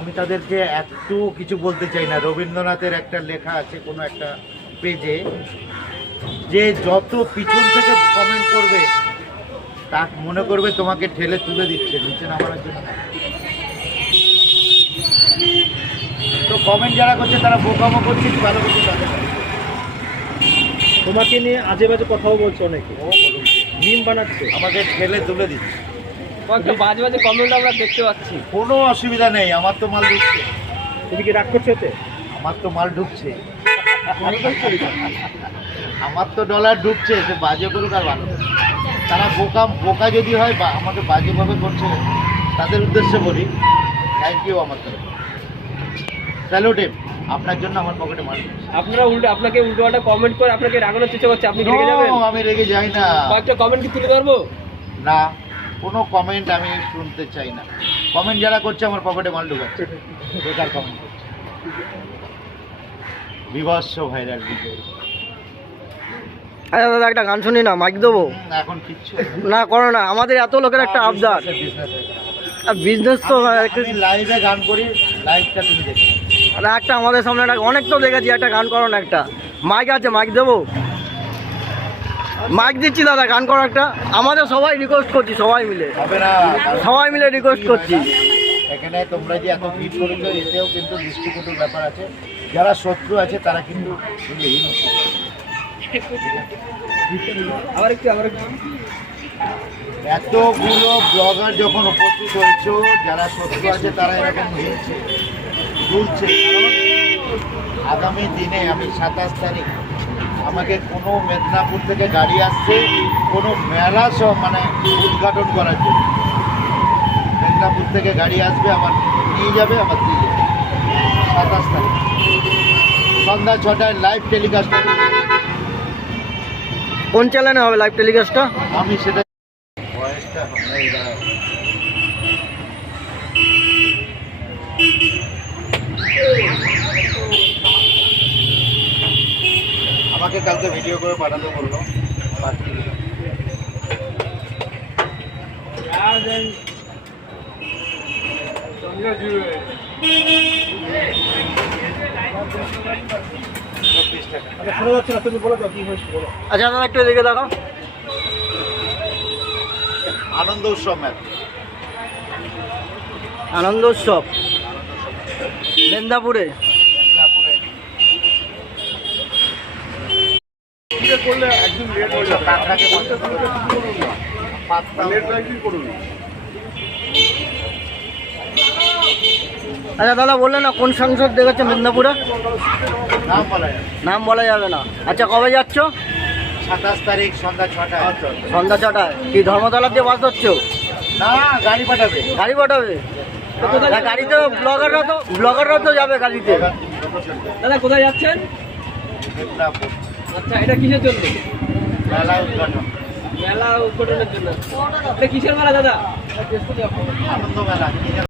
আমি তাদেরকে একটু কিছু বলতে চাই না। রবীন্দ্রনাথের একটা লেখা আছে কোনো একটা পেজে, যে যত পিছন থেকে কমেন্ট করবে তা মনে করবে তোমাকে ঠেলে তুলে দিচ্ছে, নিচে নামানোর জন্য। তো কমেন্ট যারা করছে তারা বোকামো করছে, কি ভালো করছে তাদের। তোমাকে নিয়ে আজে বাজে কথাও বলছে অনেকে, ও বলুন, মিম বানাচ্ছে, আমাকে ঠেলে তুলে দিচ্ছে। কয়েকটা বাজে বাজে কমেন্ট আমরা দেখতে পাচ্ছি। কোনো অসুবিধা নেই, আমার তো মাল ঢুকছে। তুমি কি রাগ করছো এতে? আমার তো মাল ঢুকছে, আমার তো ডলার ঢুকছে। সে বাজে করুক আর ভালো করুক। তারা বোকা যদি হয় বা আমাকে বাজেভাবে করছে, তাদের উদ্দেশ্যে বলি থ্যাংক ইউ। আমার তরফ স্যালুটেম, আপনার জন্য আমার পকেটে মাল ঢুকছে। আপনারা আপনাকে উল্টোপাল্টা কমেন্ট করে আপনাকে রাগানোর চেষ্টা করছে, আপনি কি রেগে যাবেন? No, আমি রেগে যাই না। কয়েকটা কমেন্ট কি তুলে ধরবো? না, কোনো কমেন্ট আমি শুনতে চাই না। কমেন্ট যারা করছে আমার পকেটে মাল ঢুকাচ্ছে, বেকার কমেন্ট করছে। বিভৎস ভাইরাল ভিডিও। আচ্ছা দাদা, একটা গান শুনি না, মাইক দেবো? এখন কিচ্ছু না করো না, আমাদের এত লোকের একটা আবদার। বিজনেস তো আমি লাইভে গান করি, লাইভটা তুমি দেখো। একটা আমাদের সামনে একটা, অনেক তো দেখেছি, একটা গান করো না। একটা মাইক আছে, মাইক দেবো? মাইক দিচ্ছি দাদা, গান করো একটা। আমাদের সবাই রিকোয়েস্ট করছি, সবাই মিলে, হবে না, সবাই মিলে রিকোয়েস্ট করছি। এখানে তোমরা যে এত ভিড় করেছো, এতেও কিন্তু দৃষ্টিকটুর ব্যাপার আছে। যারা শত্রু আছে তারা কিন্তু আবার একটু এতগুলো ব্লগার যখন উপস্থিত হয়েছো, যারা শত্রু আছে তারা এরকম দুলছে। কারণ আগামী দিনে আমি 27 তারিখ আমাকে কোনো মেদিনীপুর থেকে গাড়ি আসছে কোনো মেলা সব মানে উদ্ঘাটন করার জন্য। মেদিনীপুর থেকে গাড়ি আসবে, আবার নিয়ে যাবে, আবার দিয়ে যাবে। 27 তারিখ সন্ধ্যা 6টায় লাইভ টেলিকাস্ট হবে। কোন চ্যানেলে হবে লাইভ টেলিকাস্টটা? আমি সেটা বয়সটা আমাকে কালকে ভিডিও করে পাঠাতে বললো। শোনা যাচ্ছে না, তুমি বলো তো কি হয়েছে বলো। আচ্ছা দাদা, একটু এদিকে দেখো। আনন্দ উৎসব মেলা, আনন্দ উৎসব মেদিনীপুরে। করলে একদিন লেট হয়ে যাবে, কাকড়াকে বলতে লেট রাইডিং করুন। আচ্ছা দাদা, বললেন না কোন সাংসদ দেখাচ্ছে মেদিনীপুরে? নাম বলা যাবে। নাম বলা যাবে না। আচ্ছা, কবে যাচ্ছ? 27 তারিখ সন্ধ্যা 6টায়। সন্ধ্যা 6টায়। কি ধর্মতলার দিয়ে বাস ধরছ? না, গাড়ি পাঠাবে। গাড়ি পাঠাবে? না, গাড়িতে ব্লগাররা তো যাবে গাড়িতে। দাদা কোথায় যাচ্ছেন? মেদিনীপুর আচ্ছা, এটা কিসের জন্য? মেলা উদ্ঘাটন, মেলা উদ্বোধনের জন্য। এটা কিসের মেলা দাদা? আনন্দ মেলা।